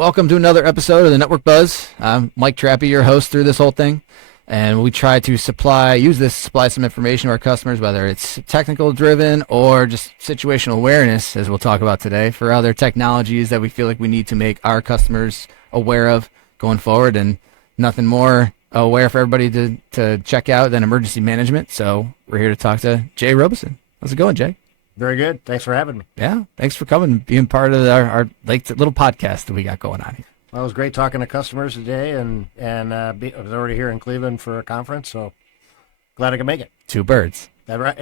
Welcome to another episode of the Network Buzz. I'm Mike Trappy, your host through this whole thing, and we try to supply some information to our customers, whether it's technical driven or just situational awareness, as we'll talk about today, for other technologies that we feel like we need to make our customers aware of going forward, and nothing more aware for everybody to check out than emergency management. So we're here to talk to Jay Robison. How's it going, Jay? Very good. Thanks for having me. Yeah, thanks for coming, being part of our little podcast that we got going on here. Well, it was great talking to customers today, and I was already here in Cleveland for a conference, so glad I could make it. Two birds. Right.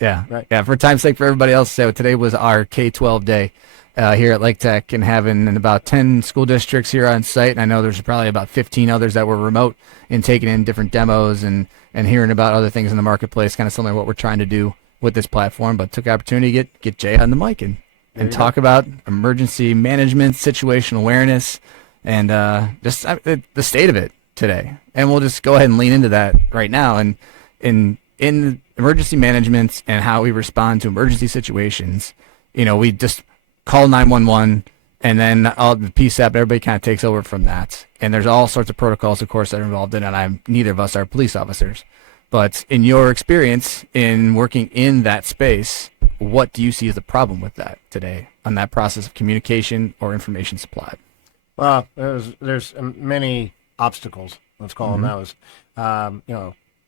Yeah, right. Yeah. For time's sake, for everybody else, so today was our K-12 day here at Laketec, and having about 10 school districts here on site. And I know there's probably about 15 others that were remote and taking in different demos and hearing about other things in the marketplace, kind of similar to what we're trying to do with this platform. But took the opportunity to get Jay on the mic and talk about emergency management, situational awareness, and just the state of it today. And we'll just go ahead and lean into that right now. And in emergency management and how we respond to emergency situations, we just call 911, and then all the PSAP, everybody kind of takes over from that. And there's all sorts of protocols, of course, that are involved in it. Neither of us are police officers. But in your experience in working in that space, what do you see as the problem with that today on that process of communication or information supply? Well, there's many obstacles. Let's call them those.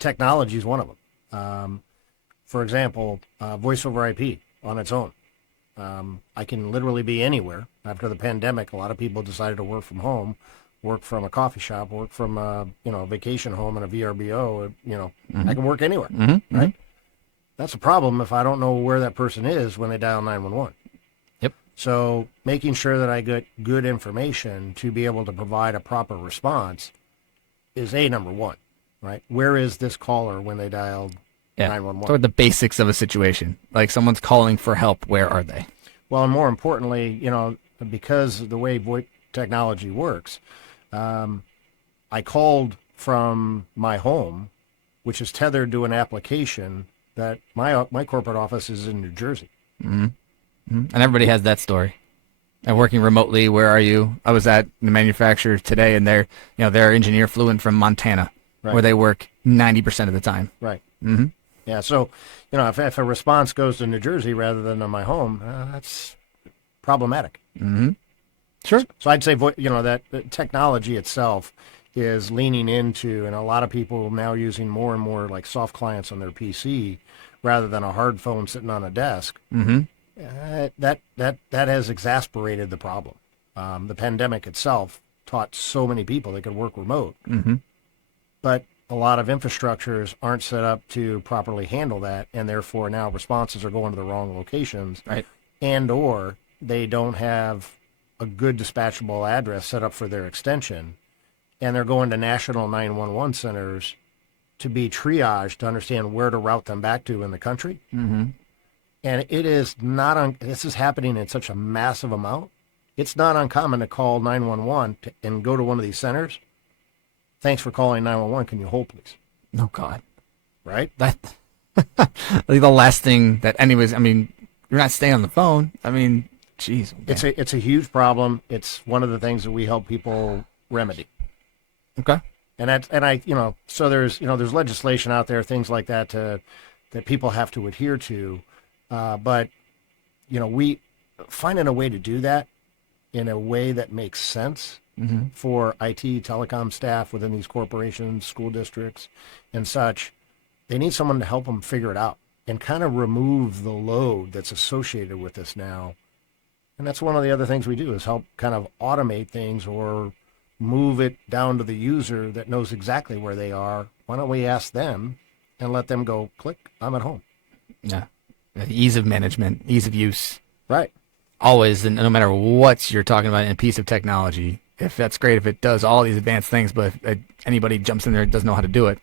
Technology is one of them. For example, voice over IP on its own. I can literally be anywhere. After the pandemic, a lot of people decided to work from home, work from a coffee shop, work from a vacation home and a VRBO. I can work anywhere, right? That's a problem if I don't know where that person is when they dial 911. Yep. So making sure that I get good information to be able to provide a proper response is number one, right? Where is this caller when they dialed 911? So the basics of a situation, like someone's calling for help, where are they? Well, and more importantly, because of the way VoIP technology works, I called from my home, which is tethered to an application that my corporate office is in New Jersey. And everybody has that story. And working remotely, where are you? I was at the manufacturer today, and their engineer flew in from Montana, where they work 90% of the time. Right. Yeah. So, if a response goes to New Jersey rather than to my home, that's problematic. Sure. So I'd say, that technology itself is leaning into, and a lot of people now using more and more like soft clients on their PC rather than a hard phone sitting on a desk. That has exasperated the problem. The pandemic itself taught so many people they could work remote, but a lot of infrastructures aren't set up to properly handle that, and therefore now responses are going to the wrong locations, right? And or they don't have a good dispatchable address set up for their extension, and they're going to national 911 centers to be triaged to understand where to route them back to in the country. And it is not this is happening in such a massive amount. It's not uncommon to call 911 and go to one of these centers. Thanks for calling 911. Can you hold, please? Oh, God. Right? That like the last thing that anyways, you're not staying on the phone. Jeez. Okay. It's a huge problem. It's one of the things that we help people remedy. Okay. So there's legislation out there, things like that that people have to adhere to. But we finding a way to do that in a way that makes sense for IT, telecom staff within these corporations, school districts, and such. They need someone to help them figure it out and kind of remove the load that's associated with this now. And that's one of the other things we do is help kind of automate things or move it down to the user that knows exactly where they are. Why don't we ask them and let them go, click, I'm at home. Yeah. Ease of management, ease of use. Right. Always, and no matter what you're talking about in a piece of technology, if that's great, if it does all these advanced things, but if anybody jumps in there and doesn't know how to do it,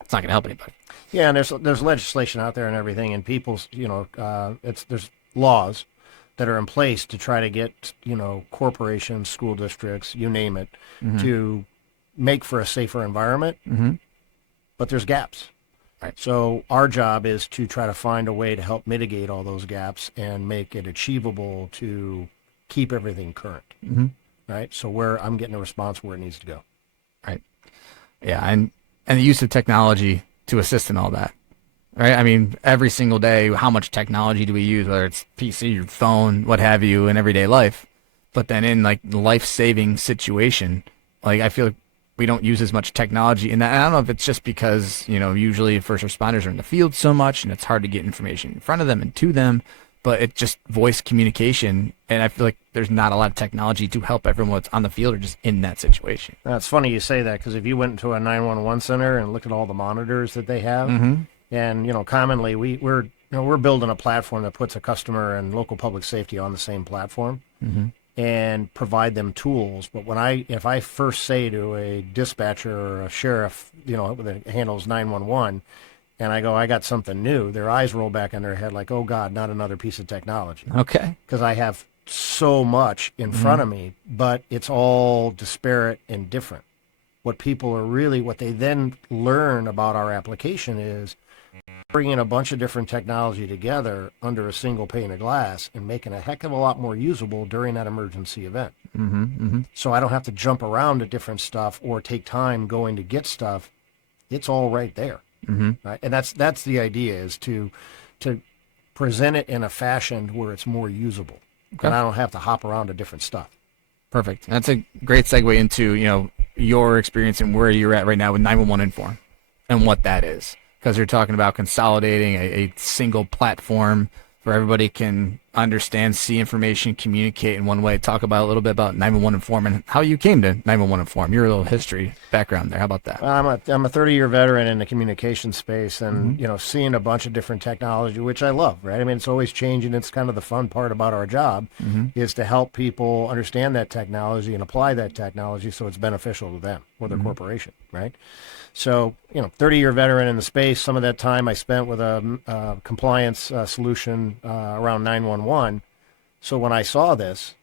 it's not going to help anybody. Yeah, and there's legislation out there and everything, and people's, there's laws that are in place to try to get, corporations, school districts, you name it, to make for a safer environment. But there's gaps. Right. So our job is to try to find a way to help mitigate all those gaps and make it achievable to keep everything current. right? So where I'm getting a response where it needs to go. Right. Yeah, and the use of technology to assist in all that. Right? I mean, every single day, how much technology do we use, whether it's PC or phone, what have you, in everyday life? But then in like life-saving situation, like I feel like we don't use as much technology. And I don't know if it's just because, usually first responders are in the field so much and it's hard to get information in front of them and to them, but it's just voice communication. And I feel like there's not a lot of technology to help everyone that's on the field or just in that situation. Now, it's funny you say that because if you went into a 911 center and look at all the monitors that they have, and commonly we're building a platform that puts a customer and local public safety on the same platform and provide them tools. But if I first say to a dispatcher or a sheriff, that handles 911, and I go, I got something new, their eyes roll back in their head like, oh God, not another piece of technology. Okay. Because I have so much in front of me, but it's all disparate and different. What they then learn about our application is bringing a bunch of different technology together under a single pane of glass and making a heck of a lot more usable during that emergency event. So I don't have to jump around to different stuff or take time going to get stuff. It's all right there. Right? And that's the idea, is to present it in a fashion where it's more usable. Okay. And I don't have to hop around to different stuff. Perfect. That's a great segue into, your experience and where you're at right now with 911 Inform and what that is. Because you're talking about consolidating a single platform where everybody can understand, see information, communicate in one way. Talk about a little bit about 911 Inform and how you came to 911 Inform. Your little history background there. How about that? I'm a 30-year veteran in the communication space, and seeing a bunch of different technology, which I love. Right? I mean, it's always changing. It's kind of the fun part about our job is to help people understand that technology and apply that technology so it's beneficial to them or their corporation. Right? So, 30-year veteran in the space. Some of that time I spent with a compliance solution around 911. So when I saw this,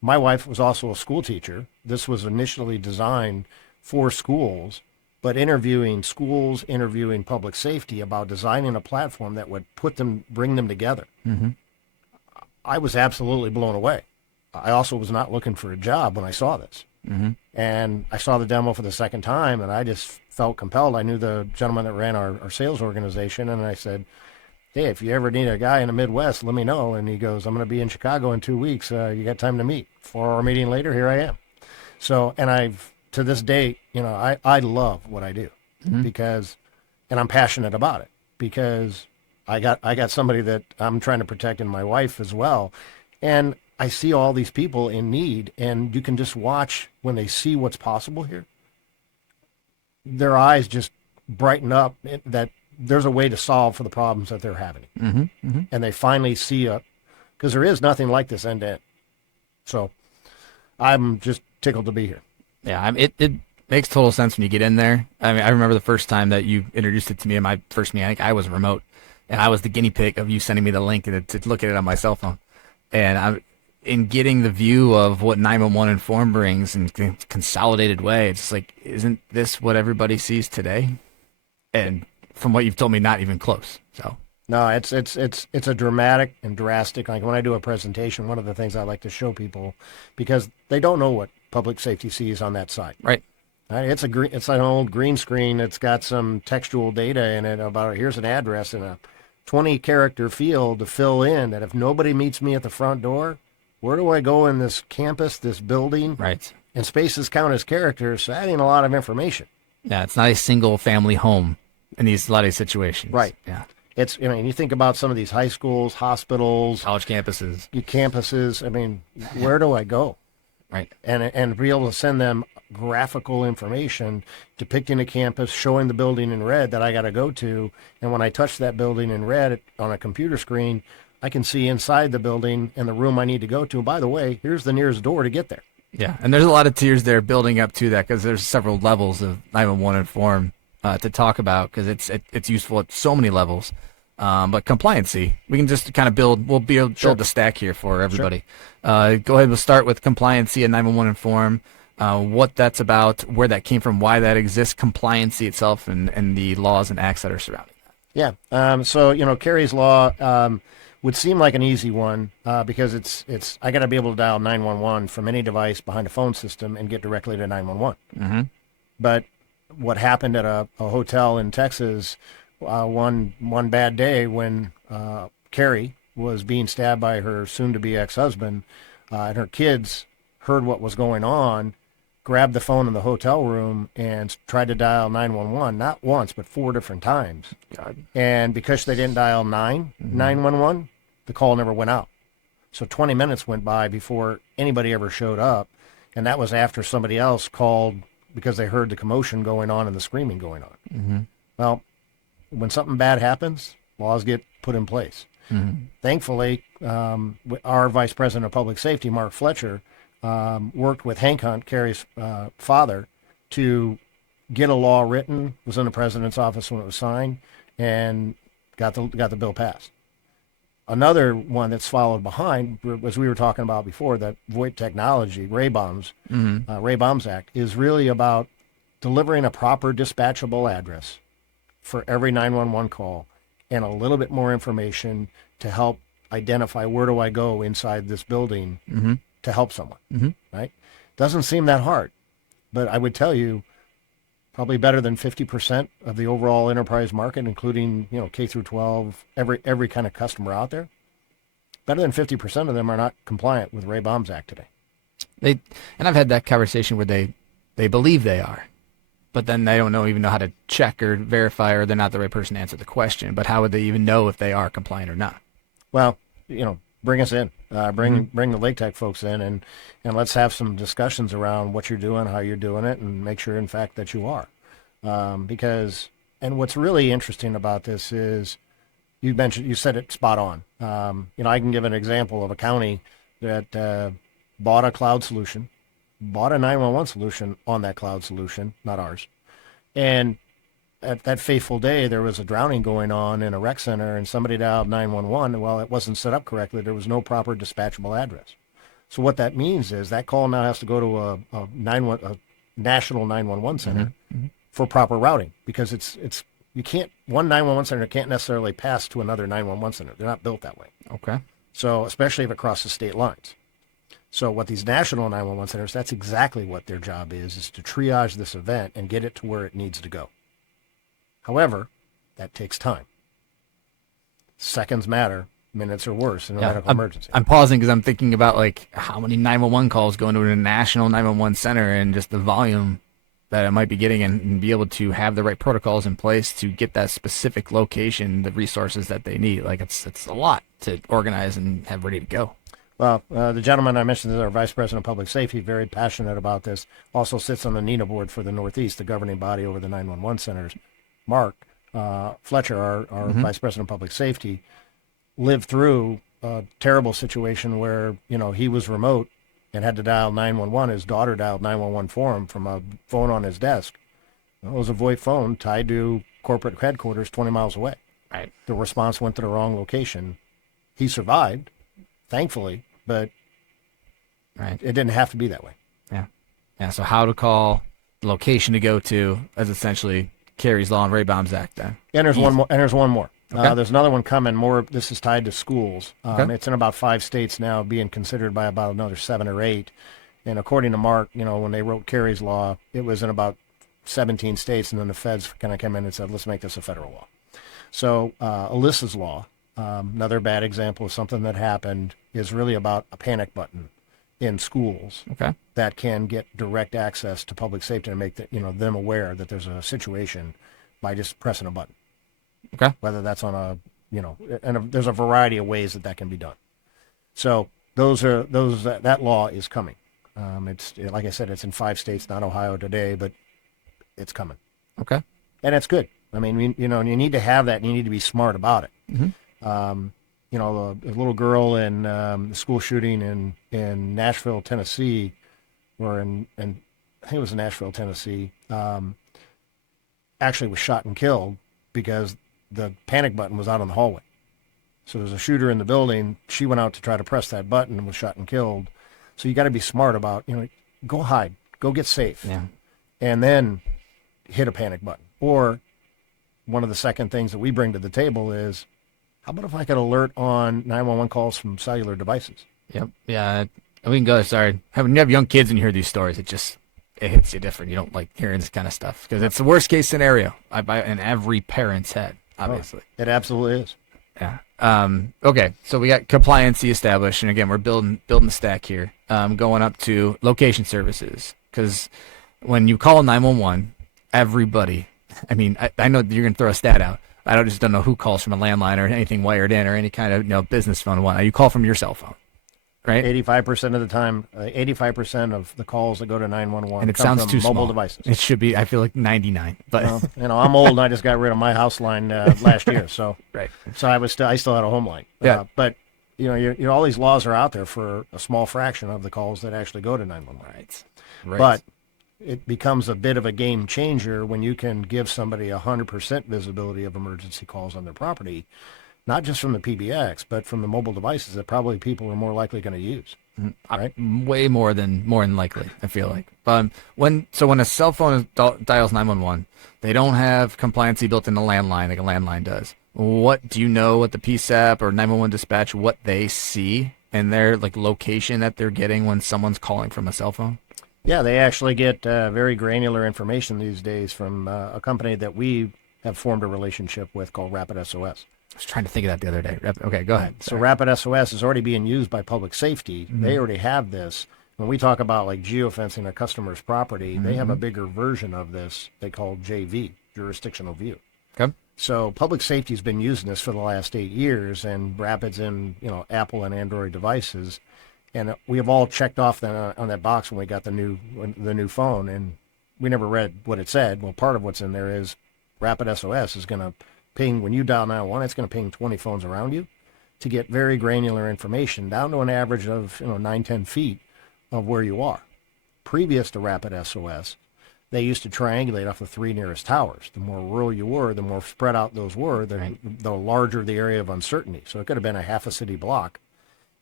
my wife was also a school teacher. This was initially designed for schools, but interviewing schools, interviewing public safety about designing a platform that would bring them together. I was absolutely blown away. I also was not looking for a job when I saw this. And I saw the demo for the second time, and I just felt compelled. I knew the gentleman that ran our sales organization, and I said, hey, if you ever need a guy in the Midwest, let me know. And he goes, I'm going to be in Chicago in 2 weeks. You got time to meet? 4-hour meeting later, here I am. So, and to this date, I love what I do because, and I'm passionate about it because I got somebody that I'm trying to protect in my wife as well. And I see all these people in need, and you can just watch when they see what's possible here. Their eyes just brighten up that there's a way to solve for the problems that they're having. And they finally see because there is nothing like this end to end. So I'm just tickled to be here. Yeah, it makes total sense when you get in there. I mean, I remember the first time that you introduced it to me in my first meeting. I think I was remote, and I was the guinea pig of you sending me the link to look at it on my cell phone. And in getting the view of what 911 Inform brings in a consolidated way, it's like, isn't this what everybody sees today? And from what you've told me, not even close. So no, it's a dramatic and drastic. Like when I do a presentation, one of the things I like to show people, because they don't know what public safety sees on that side. Right. It's an old green screen. It's got some textual data in it about here's an address and a 20-character field to fill in that if nobody meets me at the front door, where do I go in this campus, this building? Right. And spaces count as characters, so that ain't a lot of information. Yeah, it's not a single family home in a lot of these situations. Right. Yeah. It's, and you think about some of these high schools, hospitals, College campuses. I mean, where do I go? Right. And be able to send them graphical information depicting a campus, showing the building in red that I got to go to. And when I touch that building in red on a computer screen, I can see inside the building and the room I need to go to. And by the way, here's the nearest door to get there. Yeah, and there's a lot of tiers there building up to that because there's several levels of 911 Inform to talk about because it's useful at so many levels. But compliancy, we can just kind of build the stack here for everybody. Sure. Go ahead, we'll start with compliancy at 911 Inform, what that's about, where that came from, why that exists, compliancy itself, and the laws and acts that are surrounding that. Yeah, so, Kerry's Law, would seem like an easy one because I got to be able to dial 911 from any device behind a phone system and get directly to 911. Mm-hmm. But what happened at a hotel in Texas one bad day when Carrie was being stabbed by her soon-to-be ex-husband, and her kids heard what was going on, grabbed the phone in the hotel room and tried to dial 911, not once, but 4 different times. God. And because they didn't dial 911, the call never went out. So 20 minutes went by before anybody ever showed up, and that was after somebody else called because they heard the commotion going on and the screaming going on. Mm-hmm. Well, when something bad happens, laws get put in place. Mm-hmm. Thankfully, our Vice President of Public Safety, Mark Fletcher, worked with Hank Hunt, Carrie's father, to get a law written. It was in the president's office when it was signed, and got the bill passed. Another one that's followed behind, as we were talking about before, that VoIP technology, Ray-Bombs, Ray-Bombs Act, is really about delivering a proper dispatchable address for every 911 call and a little bit more information to help identify where do I go inside this building to help someone, right? Doesn't seem that hard, but I would tell you probably better than 50% of the overall enterprise market, including, K through 12, every kind of customer out there, better than 50% of them are not compliant with Ray-Bombs Act today. And I've had that conversation where they believe they are, but then they don't even know how to check or verify, or they're not the right person to answer the question. But how would they even know if they are compliant or not? Well, bring us in, bring the Laketec folks in, and let's have some discussions around what you're doing, how you're doing it, and make sure, in fact, that you are. Because what's really interesting about this is you said it spot on. I can give an example of a county that bought a cloud solution, bought a 911 solution on that cloud solution, not ours. And at that fateful day, there was a drowning going on in a rec center, and somebody dialed 911. Well, it wasn't set up correctly. There was no proper dispatchable address. So what that means is that call now has to go to a national 911 center for proper routing, because you can't, one 911 center can't necessarily pass to another 911 center. They're not built that way. Okay. So especially if it crosses state lines. So what these national 911 centers, that's exactly what their job is to triage this event and get it to where it needs to go. However, that takes time. Seconds matter, minutes are worse in a medical emergency. I'm pausing because I'm thinking about how many 911 calls go into a national 911 center, and just the volume that it might be getting, and be able to have the right protocols in place to get that specific location, the resources that they need. It's a lot to organize and have ready to go. Well, the gentleman I mentioned is our Vice President of Public Safety, very passionate about this, also sits on the NENA board for the Northeast, the governing body over the 911 centers. Mark Fletcher, our Vice President of Public Safety, lived through a terrible situation where, he was remote and had to dial 911. His daughter dialed 911 for him from a phone on his desk. It was a VoIP phone tied to corporate headquarters 20 miles away. Right. The response went to the wrong location. He survived, thankfully, but it didn't have to be that way. Yeah. So how to call, the location to go to, as essentially Carrie's Law and Ray-Bombs Act then. And there's one more. Okay. There's another one coming. More. This is tied to schools. Okay. It's in about 5 states now, being considered by about another 7 or 8. And according to Mark, when they wrote Carrie's Law, it was in about 17 states, and then the feds kind of came in and said, let's make this a federal law. So Alyssa's Law, another bad example of something that happened, is really about a panic button in schools that can get direct access to public safety and make them aware that there's a situation by just pressing a button. Okay. Whether that's on there's a variety of ways that can be done. So that law is coming. It's, like I said, it's in 5 states, not Ohio today, but it's coming. Okay. And it's good. I mean, you need to have that, and you need to be smart about it. The little girl in the school shooting in Nashville, Tennessee, or I think it was in Nashville, Tennessee, actually was shot and killed because the panic button was out in the hallway. So there's a shooter in the building. She went out to try to press that button and was shot and killed. So you got to be smart about, go hide, go get safe, and then hit a panic button. Or one of the second things that we bring to the table is, How about if I could alert on 911 calls from cellular devices? Yep. Yeah. We can go. Sorry. When you have young kids and you hear these stories, it hits you different. You don't like hearing this kind of stuff because it's the worst case scenario in every parent's head, obviously. Oh, it absolutely is. Yeah. Okay. So we got compliancy established, and again, we're building the stack here. Going up to location services because when you call 911, everybody. I mean, I know you're gonna throw a stat out. I don't know who calls from a landline or anything wired in or any kind of business phone. One, you call from your cell phone, right? 85% of the time, 85% of the calls that go to 911 And it come sounds from too mobile small. devices. It should be. I feel like 99, but I'm old and I just got rid of my house line last year, so right. So I still had a home line. Yeah. But all these laws are out there for a small fraction of the calls that actually go to 911. Right. But it becomes a bit of a game changer when you can give somebody 100% visibility of emergency calls on their property, not just from the PBX, but from the mobile devices that probably people are more likely going to use. Right? Way more than likely, I feel like. When a cell phone dials 911, they don't have compliancy built in the landline like a landline does. What do you know? What the PSAP or 911 dispatch, what they see and their location that they're getting when someone's calling from a cell phone? Yeah, they actually get very granular information these days from a company that we have formed a relationship with called Rapid SOS. I was trying to think of that the other day. Okay, go ahead. So Rapid SOS is already being used by public safety. Mm-hmm. They already have this. When we talk about geofencing a customer's property, they have a bigger version of this they call JV, jurisdictional view. Okay. So public safety has been using this for the last 8 years, and Rapid's in Apple and Android devices. And we have all checked off on that box when we got the new phone, and we never read what it said. Well, part of what's in there is Rapid SOS is going to ping, when you dial 911, it's going to ping 20 phones around you to get very granular information down to an average of 9-10 feet of where you are. Previous to Rapid SOS, they used to triangulate off the 3 nearest towers. The more rural you were, the more spread out those were, the larger the area of uncertainty. So it could have been a half a city block.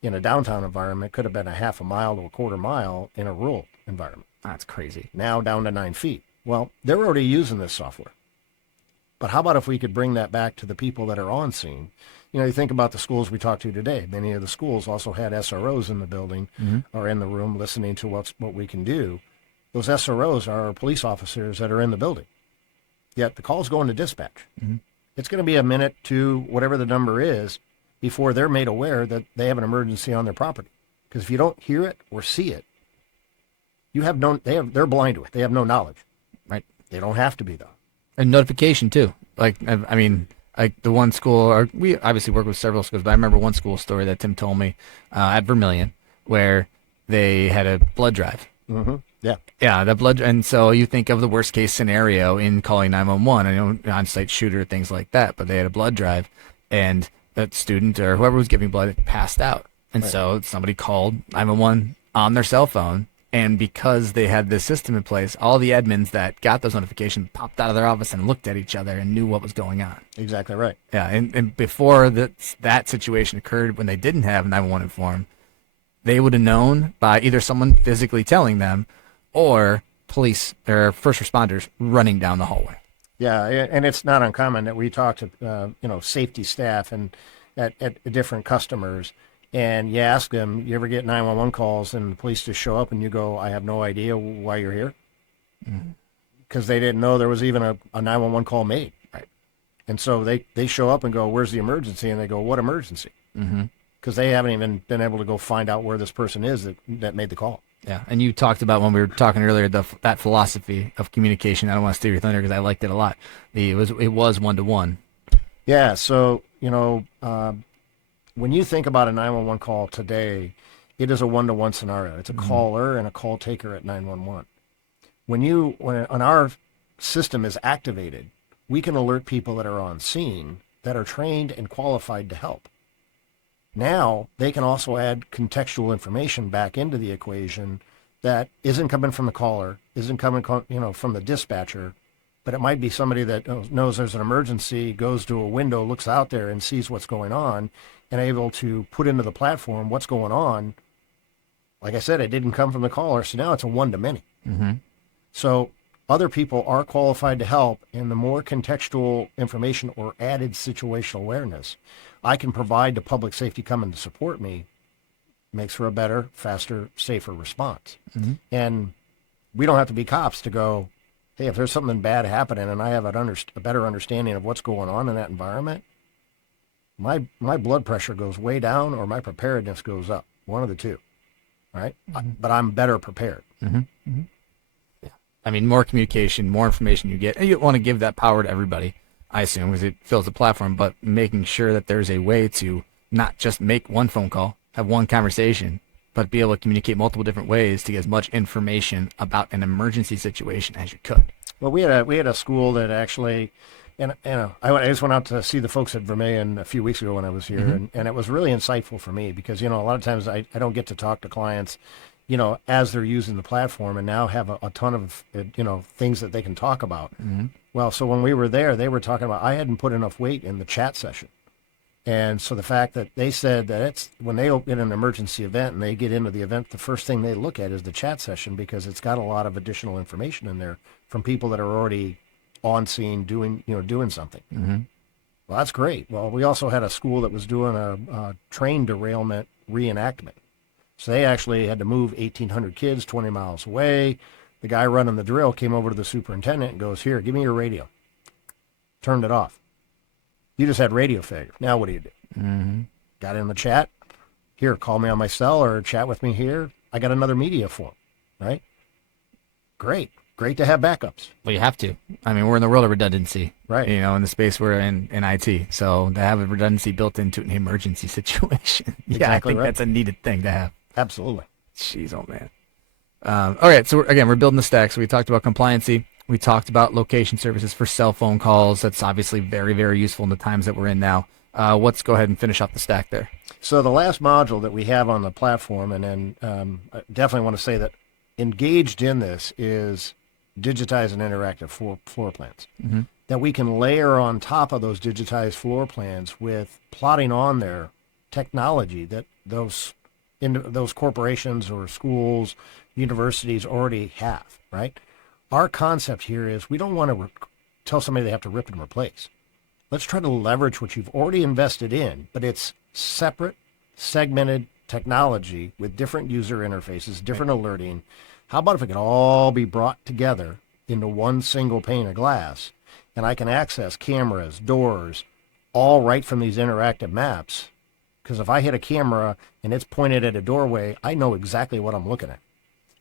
In a downtown environment, could have been a half a mile to a quarter mile in a rural environment. That's crazy. Now down to 9 feet. Well, they're already using this software. But how about if we could bring that back to the people that are on scene? You think about the schools we talked to today. Many of the schools also had SROs in the building or in the room listening to what we can do. Those SROs are police officers that are in the building. Yet the call's going to dispatch. Mm-hmm. It's going to be a minute to whatever the number is before they're made aware that they have an emergency on their property. Because if you don't hear it or see it, they're blind to it. They have no knowledge. Right. They don't have to be, though. And notification too. The one school, or we obviously work with several schools, but I remember one school story that Tim told me at Vermilion where they had a blood drive. Mm-hmm. Yeah. Yeah, the blood, and so you think of the worst case scenario in calling 911. I know on-site shooter, things like that, but they had a blood drive, and that student or whoever was giving blood passed out. And so somebody called 911 on their cell phone, and because they had this system in place, all the admins that got those notifications popped out of their office and looked at each other and knew what was going on. Exactly right. Yeah, and before that situation occurred, when they didn't have 911 informed, they would have known by either someone physically telling them or police or first responders running down the hallway. Yeah, and it's not uncommon that we talk to safety staff and at different customers, and you ask them, you ever get 911 calls and the police just show up and you go, I have no idea why you're here? Because they didn't know there was even a 911 call made. Right. And so they show up and go, where's the emergency? And they go, what emergency? Because they haven't even been able to go find out where this person is that made the call. Yeah, and you talked about when we were talking earlier that philosophy of communication. I don't want to steal your thunder because I liked it a lot. It was one-to-one. Yeah, so when you think about a 911 call today, it is a one-to-one scenario. It's a caller and a call taker at 911. When our system is activated, we can alert people that are on scene that are trained and qualified to help. Now, they can also add contextual information back into the equation that isn't coming from the caller, isn't coming from the dispatcher, but it might be somebody that knows there's an emergency, goes to a window, looks out there and sees what's going on, and able to put into the platform what's going on. Like I said, it didn't come from the caller, so now it's a one-to-many. So other people are qualified to help, and the more contextual information or added situational awareness I can provide to public safety coming to support me makes for a better, faster, safer response. And we don't have to be cops to go, hey, if there's something bad happening and I have a better understanding of what's going on in that environment, my blood pressure goes way down or my preparedness goes up. One of the two, right? But I'm better prepared. I mean, more communication, more information you get, and you want to give that power to everybody, I assume, because it fills the platform, but making sure that there's a way to not just make one phone call, have one conversation, but be able to communicate multiple different ways to get as much information about an emergency situation as you could. Well, we had a school that actually, and I just went out to see the folks at Vermilion a few weeks ago when I was here, and it was really insightful for me because, a lot of times I don't get to talk to clients, as they're using the platform and now have a ton of, things that they can talk about. Well, so when we were there, they were talking about, I hadn't put enough weight in the chat session. And so the fact that they said that it's when they get an emergency event and they get into the event, the first thing they look at is the chat session because it's got a lot of additional information in there from people that are already on scene doing something. Well, that's great. Well, we also had a school that was doing a train derailment reenactment. So they actually had to move 1,800 kids 20 miles away. The guy running the drill came over to the superintendent and goes, here, give me your radio. Turned it off. You just had radio failure. Now what do you do? Got in the chat. Here, call me on my cell or chat with me here. I got another media form, right? Great. Great to have backups. Well, you have to. I mean, we're in the world of redundancy. Right. In the space we're in IT. So to have a redundancy built into an emergency situation. Exactly I think right. that's a needed thing to have. Absolutely. Jeez, oh man. All right, so we're building the stack. So we talked about compliancy. We talked about location services for cell phone calls. That's obviously very, very useful in the times that we're in now. Let's go ahead and finish up the stack there. So the last module that we have on the platform, and then I definitely want to say that engaged in this is digitized and interactive floor plans. That we can layer on top of those digitized floor plans with plotting on there technology that those corporations or schools, universities already have, right? Our concept here is we don't want to tell somebody they have to rip and replace. Let's try to leverage what you've already invested in, but it's separate, segmented technology with different user interfaces, different alerting. How about if it could all be brought together into one single pane of glass, and I can access cameras, doors, all right from these interactive maps? Because if I hit a camera and it's pointed at a doorway, I know exactly what I'm looking at.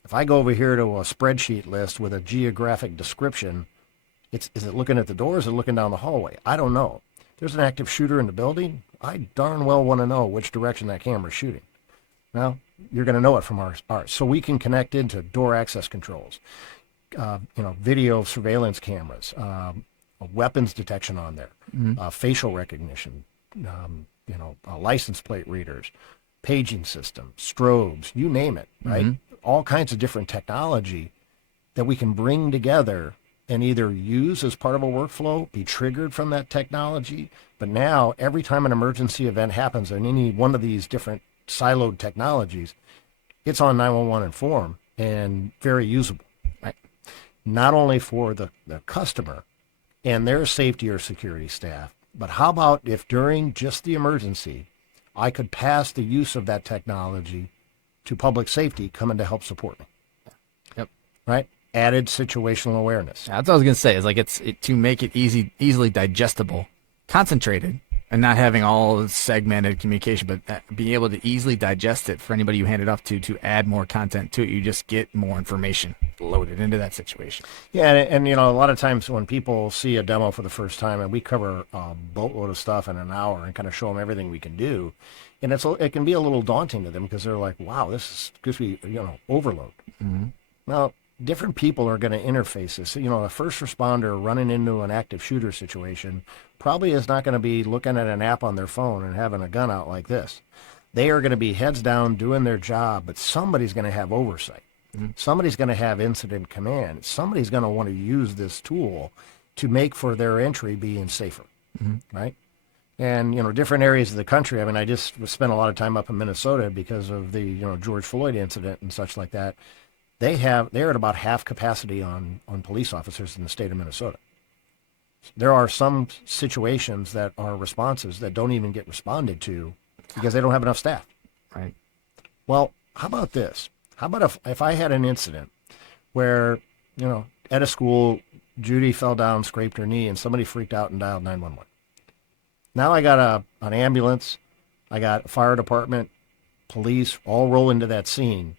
If I go over here to a spreadsheet list with a geographic description, is it looking at the door or is it looking down the hallway? I don't know. There's an active shooter in the building. I darn well want to know which direction that camera's shooting. Well, you're going to know it from ours. So we can connect into door access controls, video surveillance cameras, weapons detection on there, facial recognition, license plate readers, paging systems, strobes, you name it, right? All kinds of different technology that we can bring together and either use as part of a workflow, be triggered from that technology. But now, every time an emergency event happens in any one of these different siloed technologies, it's on 911 Inform and very usable, right? Not only for the customer and their safety or security staff, but how about if during just the emergency, I could pass the use of that technology to public safety coming to help support me? Yep. Right? Added situational awareness. That's what I was gonna say. Is like it's to make it easily digestible, concentrated, and not having all segmented communication, but being able to easily digest it for anybody you hand it off to add more content to it. You just get more information loaded into that situation. Yeah, and a lot of times when people see a demo for the first time, and we cover a boatload of stuff in an hour and kind of show them everything we can do, and it can be a little daunting to them because they're like, wow, this gives me overload. Well, different people are going to interface this. A first responder running into an active shooter situation probably is not going to be looking at an app on their phone and having a gun out like this. They are going to be heads down doing their job, but somebody's going to have oversight. Somebody's going to have incident command. Somebody's going to want to use this tool to make for their entry being safer, right? And, different areas of the country. I mean, I just spent a lot of time up in Minnesota because of the, George Floyd incident and such like that. they're at about half capacity on police officers in the state of Minnesota. There are some situations that are responses that don't even get responded to because they don't have enough staff. Right. Well, how about this? How about if I had an incident where, at a school, Judy fell down, scraped her knee, and somebody freaked out and dialed 911. Now I got an ambulance, I got a fire department, police, all roll into that scene.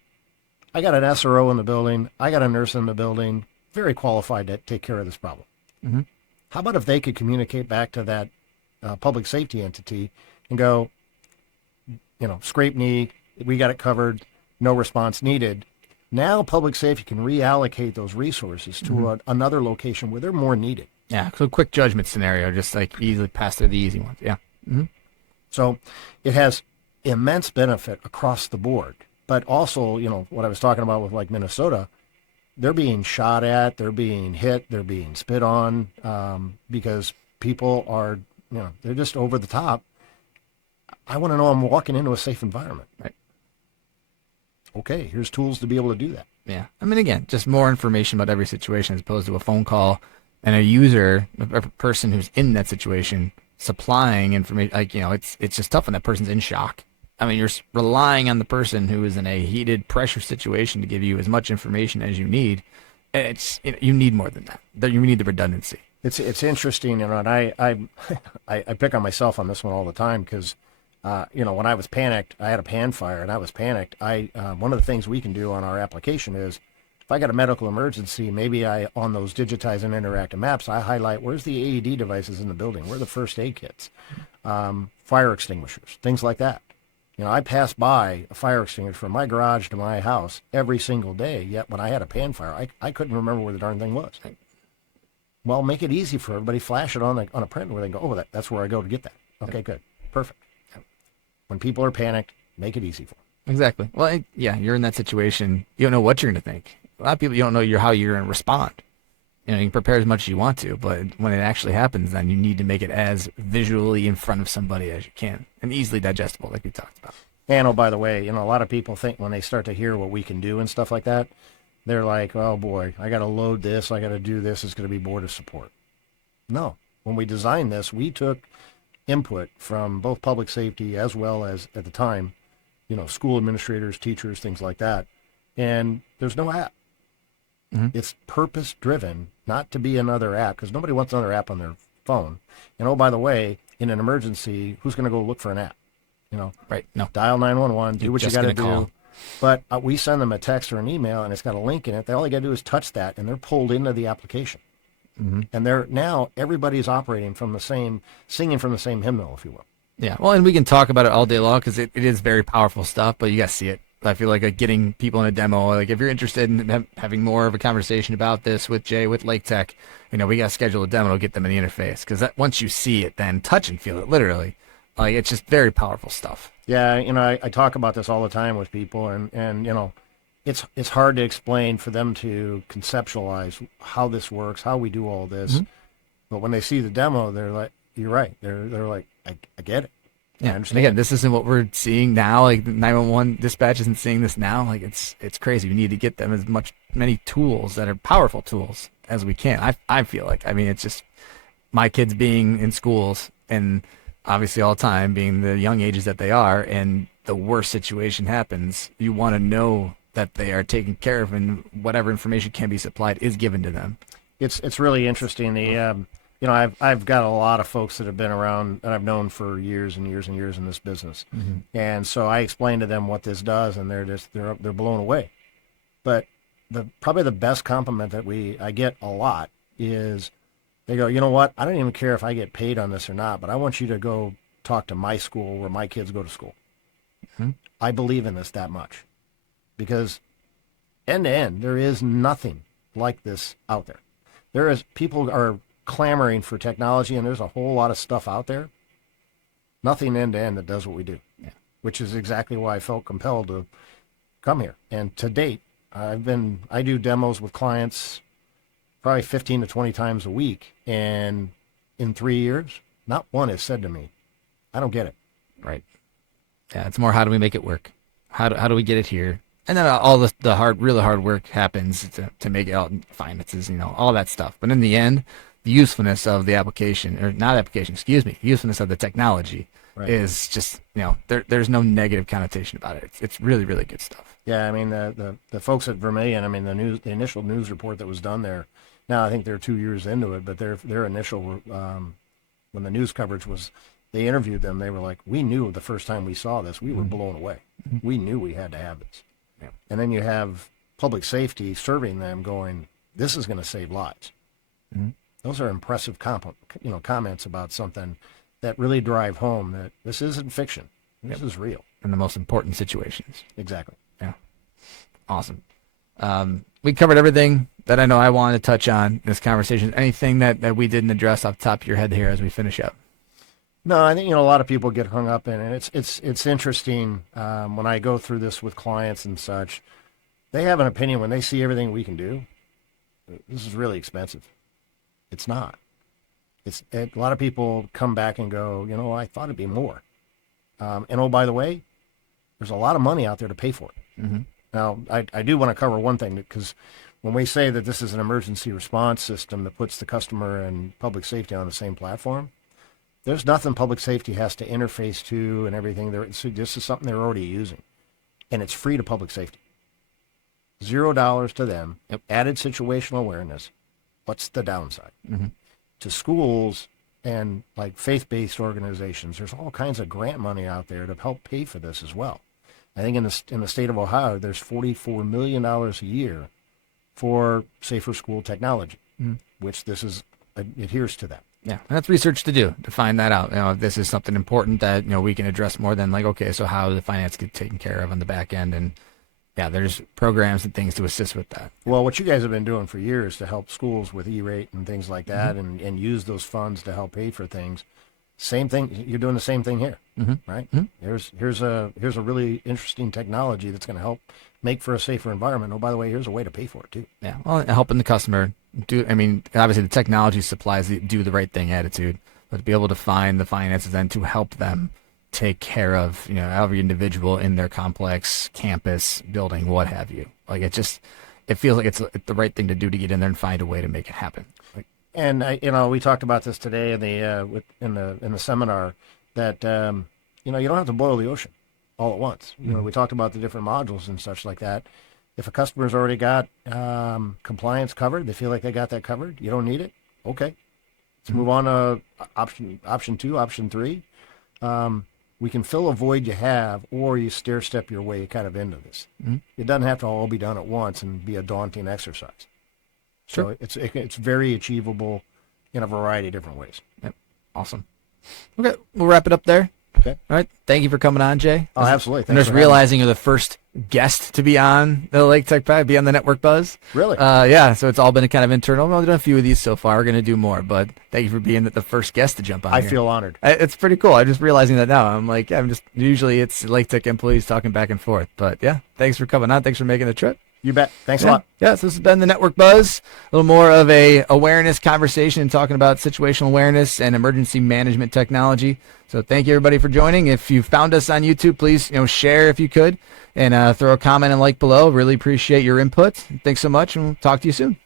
I got an SRO in the building, I got a nurse in the building, very qualified to take care of this problem. Mm-hmm. How about if they could communicate back to that public safety entity and go, scrape knee, we got it covered, no response needed. Now public safety can reallocate those resources to another location where they're more needed. Yeah, so quick judgment scenario, just like easily pass through the easy ones. Yeah. Mm-hmm. So it has immense benefit across the board. But also, what I was talking about with like Minnesota, they're being shot at, they're being hit, they're being spit on because people are, they're just over the top. I want to know I'm walking into a safe environment. Right. Okay, here's tools to be able to do that. Yeah. I mean, again, just more information about every situation as opposed to a phone call and a user, a person who's in that situation supplying information. Like, it's just tough when that person's in shock. I mean, you're relying on the person who is in a heated pressure situation to give you as much information as you need. It's you need more than that. You need the redundancy. It's interesting, and I pick on myself on this one all the time because, when I was panicked, I had a pan fire and I was panicked. One of the things we can do on our application is, if I got a medical emergency, maybe on those digitized and interactive maps, I highlight where's the AED devices in the building, where are the first aid kits, fire extinguishers, things like that. I pass by a fire extinguisher from my garage to my house every single day, yet when I had a pan fire, I couldn't remember where the darn thing was. Well, make it easy for everybody. Flash it on a print where they go, oh, that's where I go to get that. Okay, good. Perfect. When people are panicked, make it easy for them. Exactly. Well, yeah, you're in that situation. You don't know what you're going to think. A lot of people, you don't know how you're going to respond. You can prepare as much as you want to, but when it actually happens, then you need to make it as visually in front of somebody as you can and easily digestible, like we talked about. And, oh, by the way, a lot of people think when they start to hear what we can do and stuff like that, they're like, oh, boy, I got to load this, I got to do this, it's going to be board of support. No. When we designed this, we took input from both public safety as well as, at the time, school administrators, teachers, things like that. And there's no app. Mm-hmm. It's purpose-driven, not to be another app, because nobody wants another app on their phone. And, oh, by the way, in an emergency, who's going to go look for an app? Right? No. Dial 911, do what you got to do. Call. But we send them a text or an email, and it's got a link in it. All they got to do is touch that, and they're pulled into the application. Mm-hmm. And now everybody's operating from singing from the same hymnal, if you will. Yeah, well, and we can talk about it all day long because it is very powerful stuff, but you got to see it. I feel like getting people in a demo, like if you're interested in having more of a conversation about this with Jay, with Laketec, we got to schedule a demo to get them in the interface because once you see it, then touch and feel it literally. Like it's just very powerful stuff. Yeah, I talk about this all the time with people, and it's hard to explain for them to conceptualize how this works, how we do all this. Mm-hmm. But when they see the demo, they're like, "You're right." They're like, "I get it." Yeah, and again, this isn't what we're seeing now. Like 911 dispatch isn't seeing this now. Like it's crazy. We need to get them many tools that are powerful tools as we can. I feel like. I mean, it's just my kids being in schools and obviously all the time being the young ages that they are, and the worst situation happens. You want to know that they are taken care of, and whatever information can be supplied is given to them. It's really interesting. I've got a lot of folks that have been around that I've known for years and years and years in this business, mm-hmm. and so I explain to them what this does, and they're blown away. But probably the best compliment that I get a lot is they go, you know what? I don't even care if I get paid on this or not, but I want you to go talk to my school where my kids go to school. Mm-hmm. I believe in this that much because end to end, there is nothing like this out there. People are clamoring for technology, and there's a whole lot of stuff out there. Nothing end to end that does what we do, which is exactly why I felt compelled to come here. And to date, I do demos with clients probably 15 to 20 times a week, and in 3 years, not one has said to me, "I don't get it." Right. Yeah, it's more how do we make it work? How do we get it here? And then all the really hard work happens to make it out in finances, all that stuff. But in the end, the usefulness of the application, or not application, excuse me, usefulness of the technology Right. is just, there's no negative connotation about it. It's really, really good stuff. Yeah, I mean the folks at Vermilion, I mean the initial news report that was done there. Now I think they're 2 years into it, but their initial when the news coverage was, they interviewed them. They were like, we knew the first time we saw this, we were blown away. We knew we had to have this. Yeah. And then you have public safety serving them, going, this is going to save lives. Those are impressive comments about something that really drive home that this isn't fiction. This is real. In the most important situations. Exactly. Yeah. Awesome. We covered everything that I know I wanted to touch on in this conversation. Anything that we didn't address off the top of your head here as we finish up? No, I think a lot of people get hung up in it. It's interesting when I go through this with clients and such. They have an opinion when they see everything we can do. This is really expensive. It's not. A lot of people come back and go, I thought it'd be more. And oh, by the way, there's a lot of money out there to pay for it. Mm-hmm. Now, I do want to cover one thing, because when we say that this is an emergency response system that puts the customer and public safety on the same platform, there's nothing public safety has to interface to and everything. So this is something they're already using, and it's free to public safety. $0 to them. Yep. Added situational awareness. What's the downside? Mm-hmm. To schools and like faith-based organizations, there's all kinds of grant money out there to help pay for this as well. I think in the state of Ohio, there's $44 million a year for safer school technology, which this adheres to that. Yeah, and that's research to do to find that out. If this is something important that we can address more than like, okay, so how the finance get taken care of on the back end, and yeah, there's programs and things to assist with that. Well, what you guys have been doing for years to help schools with E-rate and things like that, and use those funds to help pay for things. Same thing. You're doing the same thing here, right? Here's a really interesting technology that's going to help make for a safer environment. Oh, by the way, here's a way to pay for it too. Yeah, well, helping the customer obviously the technology supplies the do the right thing attitude, but to be able to find the finances then to help them take care of every individual in their complex, campus, building, what have you. Like it feels like it's the right thing to do to get in there and find a way to make it happen. And we talked about this today in the seminar that you don't have to boil the ocean all at once. We talked about the different modules and such like that. If a customer's already got compliance covered, they feel like they got that covered. You don't need it. Okay, let's move on to option 2, option 3. We can fill a void you have, or you stair step your way kind of into this. It doesn't have to all be done at once and be a daunting exercise. Sure. So it's very achievable in a variety of different ways. Yep. Awesome. Okay, we'll wrap it up there. Okay. All right. Thank you for coming on, Jay. Oh, absolutely. And just realizing you're the first guest to be on the Laketec Pod, be on the Network Buzz. Really? Yeah. So it's all been kind of internal. We've done a few of these so far. We're going to do more, but thank you for being the first guest to jump on. I here. feel honored. It's pretty cool. I'm just realizing that now. I'm like, usually it's Laketec employees talking back and forth, but yeah, thanks for coming on. Thanks for making the trip. You bet. Thanks a lot. Yeah, so this has been the Network Buzz, a little more of a awareness conversation talking about situational awareness and emergency management technology. So thank you everybody for joining. If you found us on YouTube, please share if you could, and throw a comment and like below. Really appreciate your input. Thanks so much, and we'll talk to you soon.